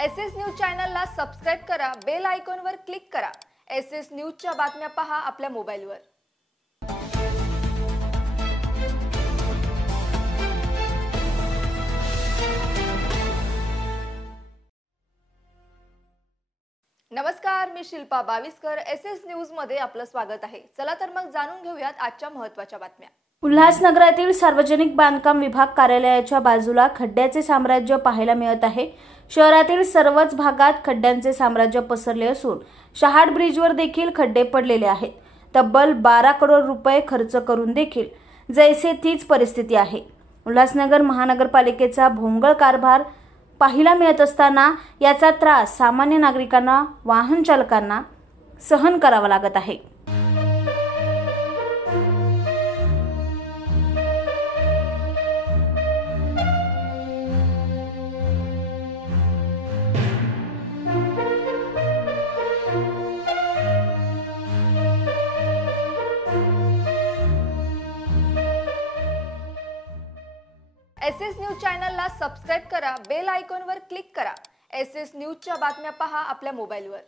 SS news चॅनलला subscribe करा, bell आयकॉनवर क्लिक करा। एसएस न्यूजच्या बातम्या पहा आपल्या मोबाईलवर। नमस्कार, मी शिल्पा बाविस्कर। एसएस न्यूज मध्ये आपलं स्वागत आहे। चला तर मग जाणून घेऊयात आजच्या महत्त्वाच्या बातम्या। उल्हासनगरातील सार्वजनिक बांधकाम विभाग कार्यालयाच्या बाजूला खड्ड्याचे साम्राज्य पाहायला मिळत आहे। शहरातील सर्वच भागात खड्ड्यांचे साम्राज्य पसरले असून शहाड ब्रिजवर देखील खड्डे पडलेले आहेत। तब्बल 12 करोड रुपये खर्च करून देखील जैसे तीच परिस्थिती आहे। उल्हासनगर महानगरपालिकेचा भोंगळ कारभार पाहायला मिळत असताना याचा त्रास सामान्य नागरिकांना, वाहन चालकांना सहन करावा लागत आहे। एसएस न्यूज चॅनलला सबस्क्राइब करा, बेल आयकॉनवर क्लिक करा। एसएस न्यूजच्या बातम्या पहा आपल्या मोबाईलवर।